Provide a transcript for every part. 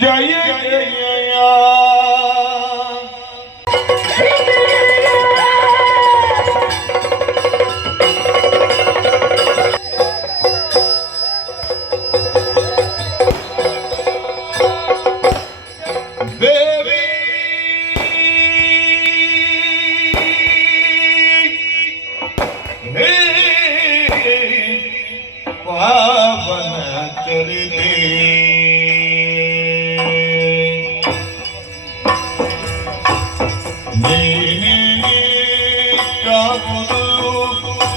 ಜಯ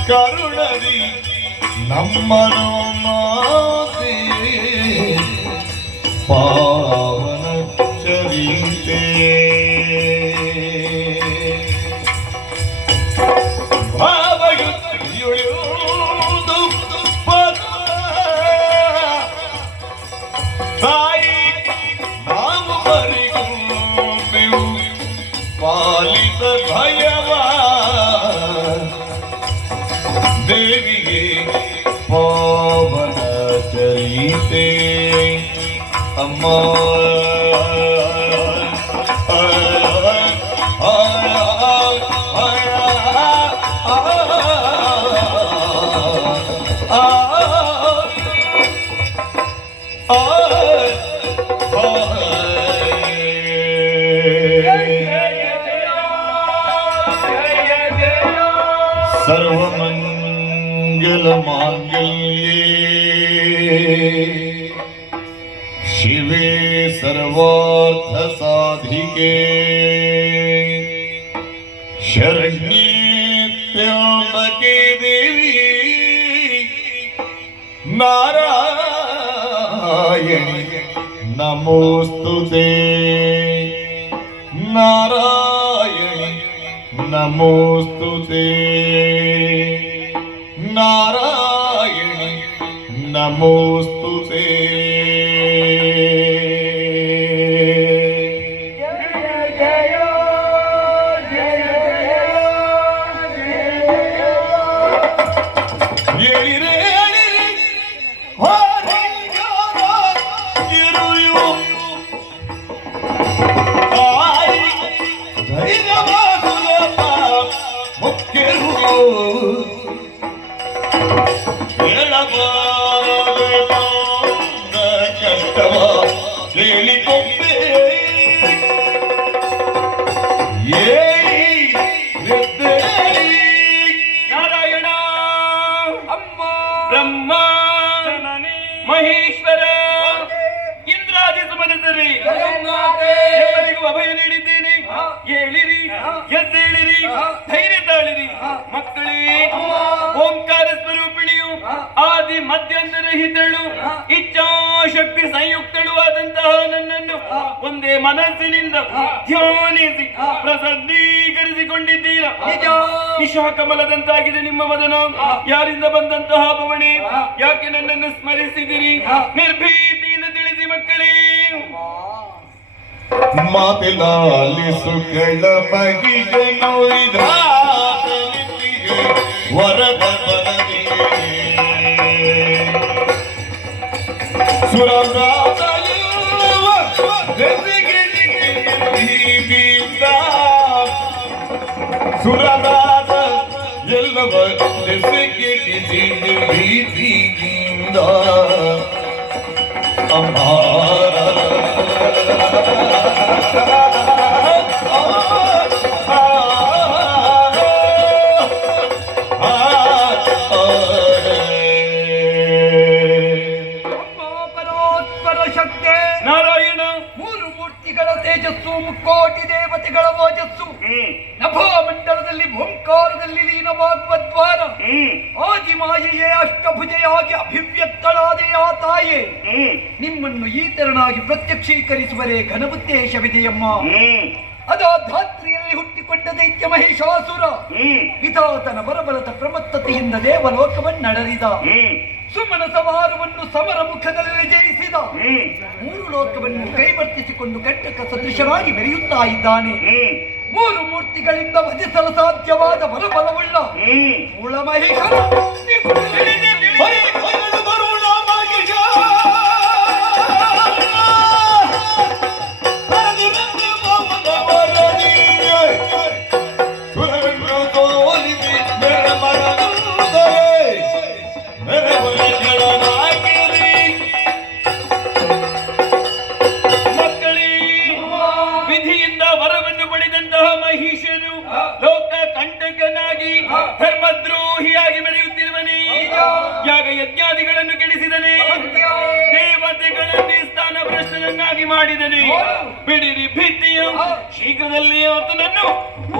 ಕರುಣದಿ ನಮ್ಮನು ಮಾತೆ ಪಾವನ ಚರಿತೆ ಭಾವಯುಳಿಯುವುದು ತಾಯಿ ನಾವು ಬರಿಗೂ ಪಾಲಿತ ಭಯವ ದೇವಿಗೆ ಪಾವನ ಚರಿತೆ ಅಮ್ಮ सर्वमंगलमांगल्ये शिवे सर्वार्थसाधिके शरण्ये त्र्यंबके देवी नारायणी नमोस्तुते नारायणी नमोस्तुते नारायणी नमोस्तुते ನಾರಾಯಣ ಅಮ್ಮ ಬ್ರಹ್ಮ ಮಹೇಶ್ವರ ಇಂದ್ರಾದಿ ಸಮದರಿ ಎಲ್ಲರಿಗೂ ಅಭಯ ನೀಡಿದ್ದೇನೆ. ಹೇಳಿರಿ, ಎದ್ದೇಳಿರಿ, ಧೈರ್ಯ ತಾಳಿರಿ ಮಕ್ಕಳೇ. ಓಂಕಾರ ಸ್ವರೂಪಿಣಿಯು ಆದಿ ಮಧ್ಯಂತರಹಿತಳು ಇಚ್ಛಾಶಕ್ತಿ ಸಂಯುಕ್ತಳು ಆದಂತಹ ನನ್ನನ್ನು ಒಂದೇ ಮನಸ್ಸಿನಿಂದ ಧ್ಯಾನಿಸಿ ಪ್ರಸನ್ನೀಕರಿಸಿಕೊಂಡಿದ್ದೀರಾ. ನಿಶಾಕಮಲದಂತಾಗಿದೆ ನಿಮ್ಮ ಮದನ. ಯಾರಿಂದ ಬಂದಂತಹ ಭವಣೆ? ಯಾಕೆ ನನ್ನನ್ನು ಸ್ಮರಿಸಿದಿರಿ? ನಿರ್ಭೀತಿಯಿಂದ ತಿಳಿಸಿ ಮಕ್ಕಳೇ. ಮಾತೆಲಾಲಿಸುಗಳ ಬಗೆಗೆ ನೋಯ್ದಾತನಿಗೆ ವರದ ಬರದಿಗೆ ಸುರರಾತಲಿರುವ ಭೀತಿಯಿಂದ ಸುರದಾದ ಎಲ್ಲವ ಭೀತಿಯಿಂದ ಅಮ್ಮ ನಾರಾಯಣ ಮೂರು ಮೂರ್ತಿಗಳ ತೇಜಸ್ಸು, ಮುಕ್ಕೋಟಿ ದೇವತೆಗಳ ಓಜಸ್ಸು, ನಭೋಮಂಡಲದಲ್ಲಿ ಓಂಕಾರದಲ್ಲಿ ಲೀನವಾಗ್ವದ್ವಾರ ಆದಿಮಾಯೆಯೇ ಅಷ್ಟಭುಜೆಯಾಗಿ ಅಭಿವ್ಯಕ್ತಳಾದ ಆ ತಾಯೇ, ನಿಮ್ಮನ್ನು ಈ ತೆರನಾಗಿ ಪ್ರತ್ಯಕ್ಷೀಕರಿಸುವರೇ ಘನಬುದ್ಧೇಶವಿದೆಯಮ್ಮ. ಅದಾ ಧಾತ್ರಿಯಲ್ಲಿ ಹುಟ್ಟಿಕೊಂಡ ದೈತ್ಯ ಮಹಿಷಾಸುರ ವಿಧಾತನ ಬರಬಲದ ಪ್ರಮತ್ತತೆಯಿಂದ ದೇವಲೋಕವನ್ನಡರಿದ. ಸುಮನ ಸವಾರವನ್ನು ಸಮರ ಮುಖದಲ್ಲಿ ಜಯಿಸಿದ. ಮೂರು ಲೋಕವನ್ನು ಕೈವರ್ತಿಸಿಕೊಂಡು ಕಂಟಕ ಸದೃಶನಾಗಿ ಮೆರೆಯುತ್ತಾ ಇದ್ದಾನೆ. ಮೂರು ಮೂರ್ತಿಗಳಿಂದ ವಧಿಸಲು ಸಾಧ್ಯವಾದ ಬಲಬಲವುಳ್ಳ ಮೂಲ ಮಹಿಷ ಯಜ್ಞಾದಿಗಳನ್ನು ಕೆಡಿಸಿದನೆ, ದೇವತೆಗಳಲ್ಲಿ ಸ್ಥಾನ ಭ್ರಷ್ಟನನ್ನಾಗಿ ಮಾಡಿದನೆ. ಬಿಡಿರಿ ಭಿತ್ತಿಯ, ಶೀಘ್ರದಲ್ಲಿ ಆತನನ್ನು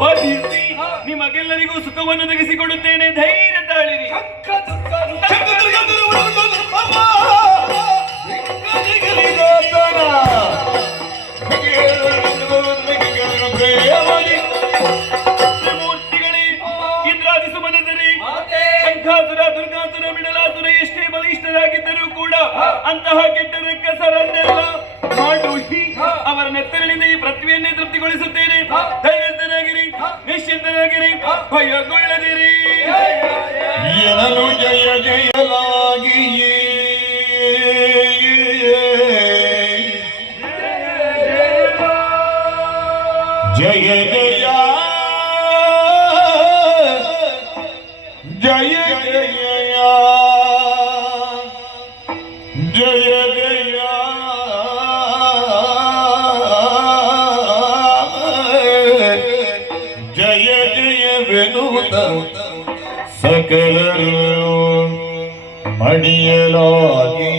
ವಧಿಸಿ ನಿಮಗೆಲ್ಲರಿಗೂ ಸುಖವನ್ನು ಒದಗಿಸಿಕೊಡುತ್ತೇನೆ. ಧೈರ್ಯ ತಾಳಿರಿ. ಮೂರ್ತಿಗಳೇ, ಇಂದ್ರಾದಿ ಸುಮನದರೆ ಶಂಖಾಸುರ, ದುರ್ಗಾಸುರ, ಬಿಡಲಾಸುರ ಎಷ್ಟೇ ಬಲಿಷ್ಠರಾಗಿದ್ದರೂ ಕೂಡ ಅಂತಹ ಕೆಟ್ಟ ರಕ್ಕಸರನ್ನೆಲ್ಲ ಮಾಡುಹಿ ಅವರ ನೆತ್ತರಳಿಂದ ಈ ಪೃಥ್ವಿಯನ್ನೇ ತೃಪ್ತಿಗೊಳಿಸುತ್ತೇನೆ. ಧೈರ್ಯಸ್ಥರಾಗಿರಿ, ನಿಶ್ಚಿಂತರಾಗಿರಿ, ಭಯಗೊಳ್ಳದಿರಿ. ಎನಲು ಜಯ ಜಯಲಾಗಿಯೇ ಜಯ ಜಯ ಜಯ ಜಯ ಜಯ ಜಯ ಜಯವೆನುತ ಸಕಲರು ಮಣಿಯಲಾಗಿ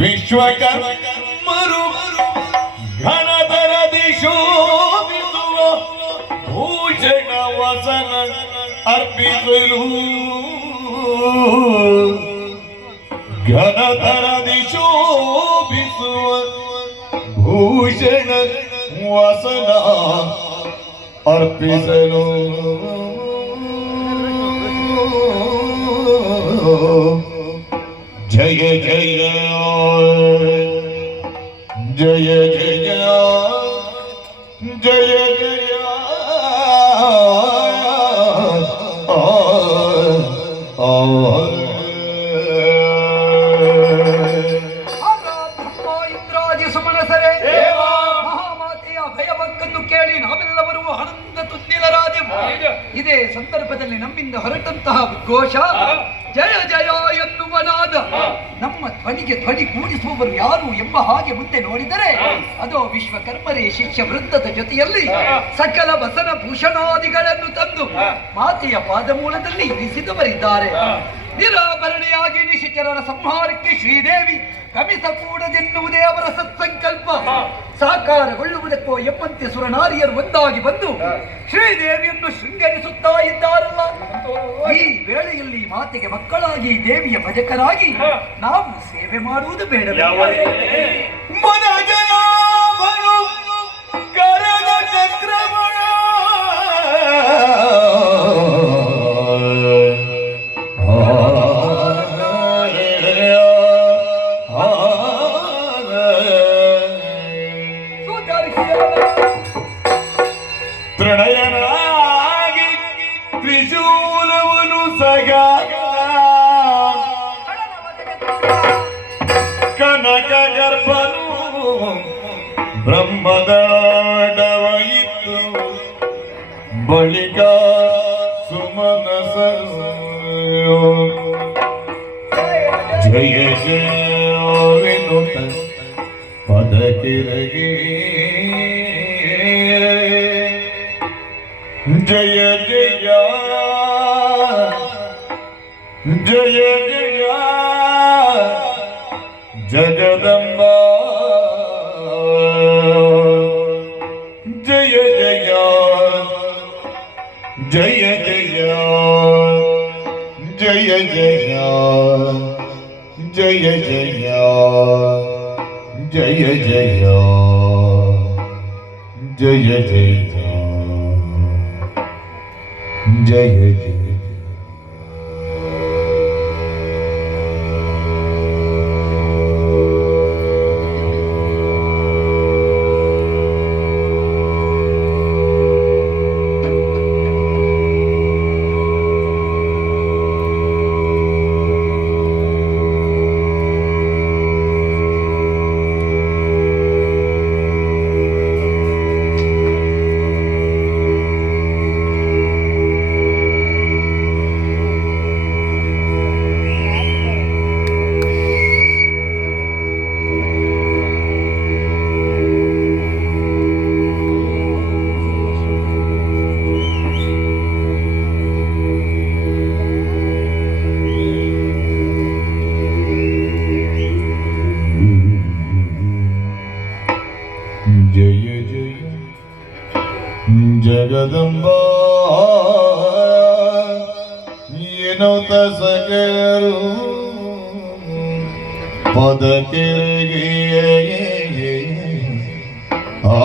ವಿಶ್ವಕರ್ಮರು ಘನತರದಿ ಶೋಭಿಸುವ ಭೂಷಣ ವಸನ ಅರ್ಪಿಸಲು ಘನತರದಿ ಶೋಭಿಸುವ ಭೂಷಣ ವಸನ ಅರ್ಪಿಸಲು ಜಯ ಜಯ ಜಯ ಜಯ ಜಯ ಜಯ ಇಂದ್ರಾದಿ ಸುಮನಸರೇ, ಮಹಾಮಾತೆಯ ಭಯಭಕ್ಕನ್ನು ಕೇಳಿ ನಾವೆಲ್ಲರೂ ಆನಂದ ತುದ್ದಿಲರಾದೆವು. ಇದೇ ಸಂದರ್ಭದಲ್ಲಿ ನಮ್ಮಿಂದ ಹೊರಟಂತಹ ಉದ್ಘೋಷ ಜಯ ಜಯ ಎನ್ನುವನಾದ ನಮ್ಮ ಧ್ವನಿಗೆ ಧ್ವನಿ ಕೂಡಿಸುವವರು ಯಾರು ಎಂಬ ಹಾಗೆ ಮುಂದೆ ನೋಡಿದರೆ ಅದು ವಿಶ್ವಕರ್ಮರೇ ಶಿಷ್ಯ ವೃಂದದ ಜೊತೆಯಲ್ಲಿ ಸಕಲ ವಸನ ಭೂಷಣಾದಿಗಳನ್ನು ತಂದು ಮಾತೆಯ ಪಾದಮೂಲದಲ್ಲಿ ಇರಿಸಿದವರಿದ್ದಾರೆ. ನಿರಾಭರಣೆಯಾಗಿ ನಿಶಿಚರರ ಸಂಹಾರಕ್ಕೆ ಶ್ರೀದೇವಿ ಕ್ರಮಿಸಕೂಡದೆನ್ನುವುದೇ ಅವರ ಸತ್ಸಂಕಲ್ಪ. ಸಾಕಾರಗೊಳ್ಳುವುದಕ್ಕೋ ಎಂಬಂತೆ ಸುರನಾರಿಯರು ಒಂದಾಗಿ ಬಂದು ಶ್ರೀದೇವಿಯನ್ನು ಶೃಂಗರಿಸುತ್ತಾ ಇದ್ದಾರಲ್ಲ. ಈ ವೇಳೆಯಲ್ಲಿ ಮಾತೆಗೆ ಮಕ್ಕಳಾಗಿ ದೇವಿಯ ಭಜಕರಾಗಿ ನಾವು ಸೇವೆ ಮಾಡುವುದು ಬೇಡವೇ? ಕರದ ಚಕ್ರಮಣ ತೃಣಯನಾಗಿ ತ್ರಿಶೂಲವನು ಸಗ ಕನಕ ಗರ್ಭನು ಬ್ರಹ್ಮದಾಡವ ಇತ್ತು ಬಳಿಕ ಸುಮನಸ ಜಯ ಜಯವೆನುತ ಪದಕಿರಗಿ ಜಯ ಜಯ ಜಯ ಜಯ ಜಗದಂಬ ಜಯ ಜಯ ಜಯ ಜಯ ಜಯ ಜಯ ಜಯ ಜಯ ಜಯ ಜಯ ಜಯ ಜಯ ಜಯ ಜಯ ಎನ್ನುತ್ತ ಸಕಲರು ಪದ ತಿರುಗಿ ಆ